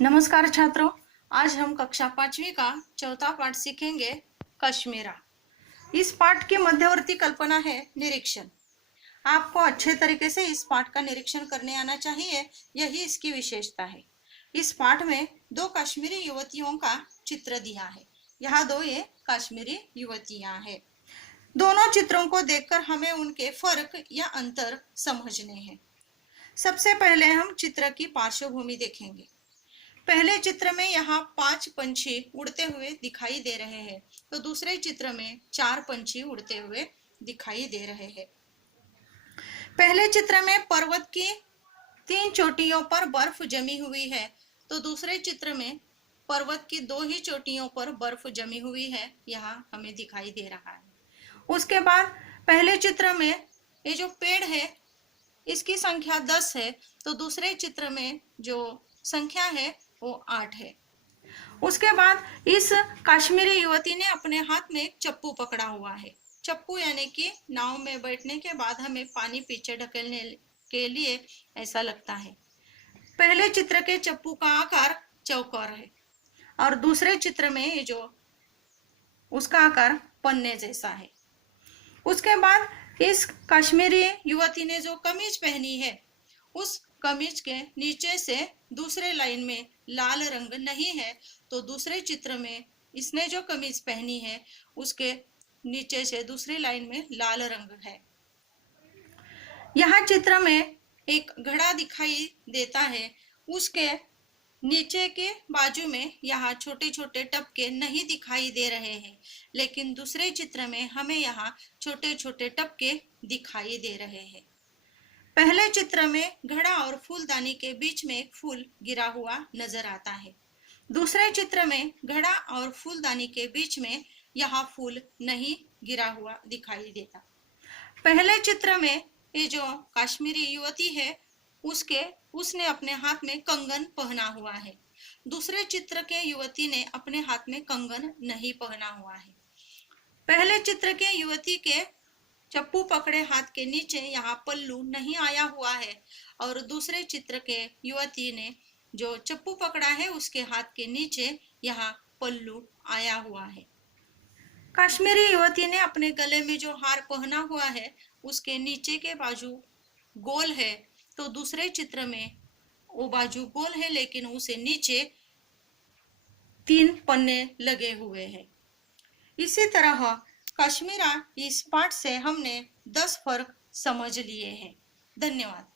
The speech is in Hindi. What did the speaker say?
नमस्कार छात्रों, आज हम कक्षा 5वीं का चौथा पाठ सीखेंगे कश्मीरा। इस पाठ की मध्यवर्ती कल्पना है निरीक्षण। आपको अच्छे तरीके से इस पाठ का निरीक्षण करने आना चाहिए, यही इसकी विशेषता है। इस पाठ में दो कश्मीरी युवतियों का चित्र दिया है। यहाँ दो ये कश्मीरी युवतियां हैं। दोनों चित्रों को देखकर हमें उनके फर्क या अंतर समझने हैं। सबसे पहले हम चित्र की पार्श्वभूमि देखेंगे। पहले चित्र में यहाँ 5 पंछी उड़ते हुए दिखाई दे रहे हैं, तो दूसरे चित्र में 4 पंछी उड़ते हुए दिखाई दे रहे हैं। पहले चित्र में पर्वत की 3 चोटियों पर बर्फ जमी हुई है, तो दूसरे चित्र में पर्वत की 2 ही चोटियों पर बर्फ जमी हुई है, यहाँ हमें दिखाई दे रहा है। उसके बाद पहले चित्र में ये जो पेड़ है इसकी संख्या 10 है, तो दूसरे चित्र में जो संख्या है वो 8 है। उसके बाद इस कश्मीरी युवती ने अपने हाथ में एक चप्पू पकड़ा हुआ है। चप्पू यानी कि नाव में बैठने के बाद हमें पानी पीछे ढकेलने के लिए ऐसा लगता है। पहले चित्र के चप्पू का आकार चौकोर है और दूसरे चित्र में ये जो उसका आकार पन्ने जैसा है। उसके बाद इस कश्मीरी युवती ने जो कमीज पहनी है, उस कमीज के नीचे से दूसरे लाइन में लाल रंग नहीं है, तो दूसरे चित्र में इसने जो कमीज पहनी है उसके नीचे से दूसरी लाइन में लाल रंग है। यहाँ चित्र में एक घड़ा दिखाई देता है, उसके नीचे के बाजू में यहाँ छोटे छोटे टपके नहीं दिखाई दे रहे हैं, लेकिन दूसरे चित्र में हमें यहाँ छोटे छोटे टपके दिखाई दे रहे हैं। पहले चित्र में घड़ा और फूलदानी के बीच में एक फूल गिरा हुआ नजर आता है। दूसरे चित्र में घड़ा और फूलदानी के बीच में यहाँ फूल नहीं गिरा हुआ दिखाई देता। पहले चित्र में ये जो कश्मीरी युवती है उसने अपने हाथ में कंगन पहना हुआ है। दूसरे चित्र के युवती ने अपने हाथ में कंगन नहीं पहना हुआ है। पहले चित्र के युवती के चप्पू पकड़े हाथ के नीचे यहाँ पल्लू नहीं आया हुआ है और दूसरे चित्र के युवती ने जो चप्पू पकड़ा है उसके हाथ के नीचे यहाँ पल्लू आया हुआ है। कश्मीरी युवती ने अपने गले में जो हार पहना हुआ है उसके नीचे के बाजू गोल है, तो दूसरे चित्र में वो बाजू गोल है लेकिन उसे नीचे 3 पन्ने लगे हुए हैं। इसी तरह कश्मीरा इस पाठ से हमने 10 फर्क समझ लिए हैं। धन्यवाद।